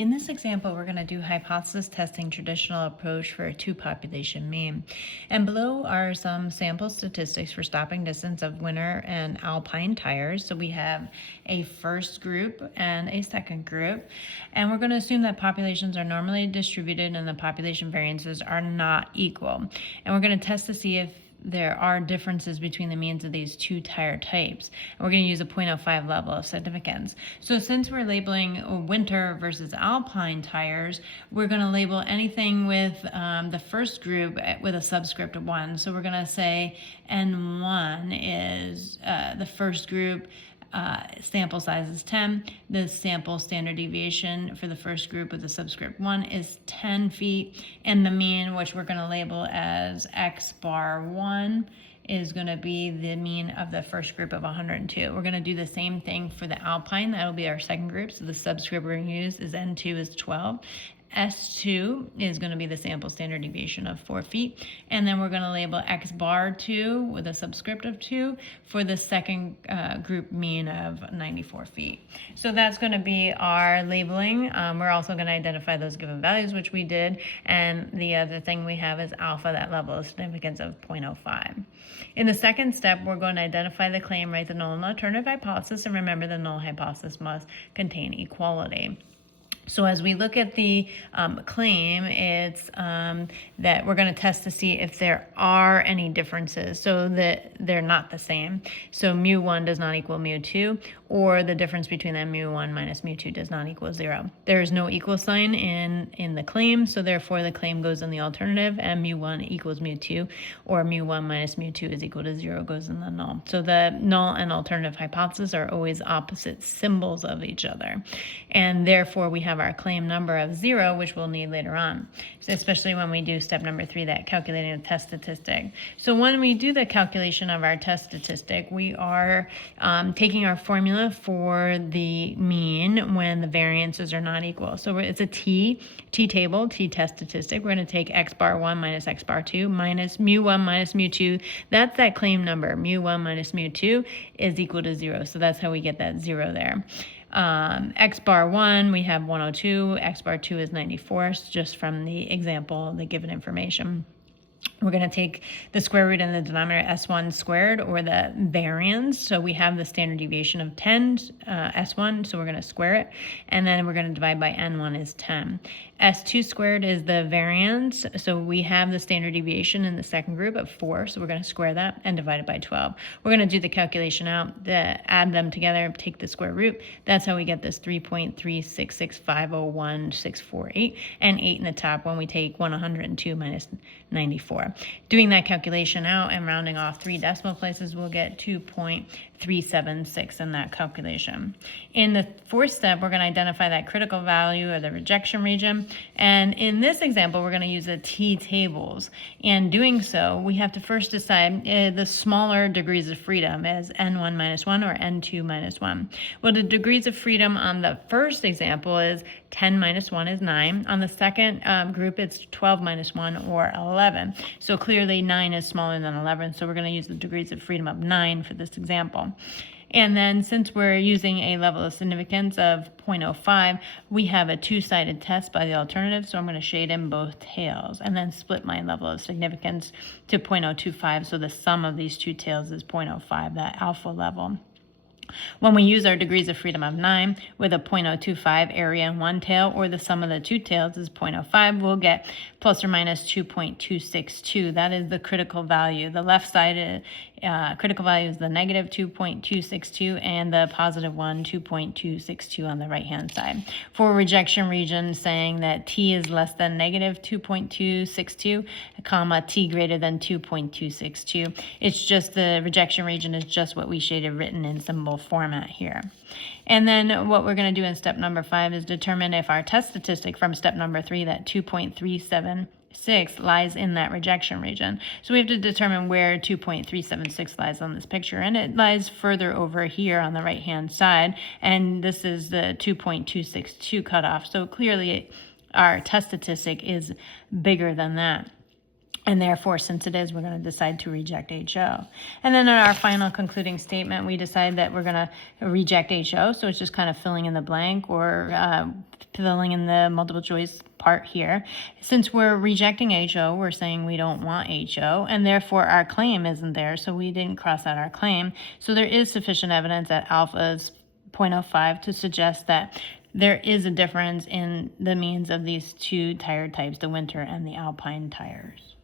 In this example, we're going to do hypothesis testing traditional approach for a two-population mean. And below are some sample statistics for stopping distance of winter and alpine tires. So we have a first group and a second group. And we're going to assume that populations are normally distributed and the population variances are not equal. And we're going to test to see if there are differences between the means of these two tire types. And we're going to use a 0.05 level of significance. So since we're labeling winter versus alpine tires, we're going to label anything with the first group with a subscript of 1. So we're going to say N1 is the first group. Sample size is 10. The sample standard deviation for the first group with the subscript 1 is 10 feet. And the mean, which we're going to label as X bar 1, is going to be the mean of the first group of 102. We're going to do the same thing for the alpine. That'll be our second group. So the subscript we're going to use is N2 is 12. S2 is going to be the sample standard deviation of 4 feet. And then we're going to label X bar 2 with a subscript of 2 for the second group mean of 94 feet. So that's going to be our labeling. We're also going to identify those given values, which we did. And the other thing we have is alpha, that level of significance of 0.05. In the second step, we're going to identify the claim, write the null and alternative hypothesis, and remember the null hypothesis must contain equality. So as we look at the claim, it's that we're going to test to see if there are any differences, so that they're not the same. So mu1 does not equal mu2, or the difference between that mu1 minus mu2 does not equal 0. There is no equal sign in the claim, so therefore the claim goes in the alternative, and mu1 equals mu2, or mu1 minus mu2 is equal to 0 goes in the null. So the null and alternative hypothesis are always opposite symbols of each other, and therefore we have our claim number of 0, which we'll need later on, so especially when we do step number 3, that calculating a test statistic. So when we do the calculation of our test statistic, we are taking our formula for the mean when the variances are not equal. So it's a t-table, t-test statistic. We're going to take X bar 1 minus X bar 2 minus mu1 minus mu2. That's that claim number. Mu1 minus mu2 is equal to 0. So that's how we get that 0 there. X bar 1, we have 102, X bar 2 is 94, just from the example, the given information. We're going to take the square root in the denominator S1 squared, or the variance. So we have the standard deviation of 10, S1, so we're going to square it. And then we're going to divide by N1 is 10. S2 squared is the variance. So we have the standard deviation in the second group of 4. So we're going to square that and divide it by 12. We're going to do the calculation out, add them together, take the square root. That's how we get this 3.366501648, and 8 in the top when we take 102 minus 94. Doing that calculation out and rounding off 3 decimal places, we'll get 2.376 in that calculation. In the fourth step, we're going to identify that critical value or the rejection region. And in this example, we're going to use the t-tables. And doing so, we have to first decide the smaller degrees of freedom as N1 minus 1 or N2 minus 1. Well, the degrees of freedom on the first example is 10 minus 1 is 9. On the second group, it's 12 minus 1 or 11. So clearly 9 is smaller than 11, so we're going to use the degrees of freedom of 9 for this example. And then since we're using a level of significance of 0.05, we have a two-sided test by the alternative, so I'm going to shade in both tails and then split my level of significance to 0.025, so the sum of these two tails is 0.05, that alpha level. When we use our degrees of freedom of 9 with a 0.025 area in one tail, or the sum of the two tails is 0.05, we'll get plus or minus 2.262. That is the critical value. The left side critical value is the negative 2.262, and the positive 2.262 on the right hand side. For rejection region, saying that t is less than negative 2.262, comma t greater than 2.262. It's just the rejection region is just what we shaded written in symbol format here. And then what we're going to do in step number 5 is determine if our test statistic from step number 3, that 2.376, lies in that rejection region. So we have to determine where 2.376 lies on this picture, and it lies further over here on the right hand side, and this is the 2.262 cutoff. So clearly our test statistic is bigger than that. And therefore, since it is, we're going to decide to reject HO. And then in our final concluding statement, we decide that we're going to reject HO. So it's just kind of filling in the blank or filling in the multiple choice part here. Since we're rejecting HO, we're saying we don't want HO, and therefore our claim isn't there, so we didn't cross out our claim. So there is sufficient evidence that alpha is 0.05 to suggest that there is a difference in the means of these two tire types, the winter and the alpine tires.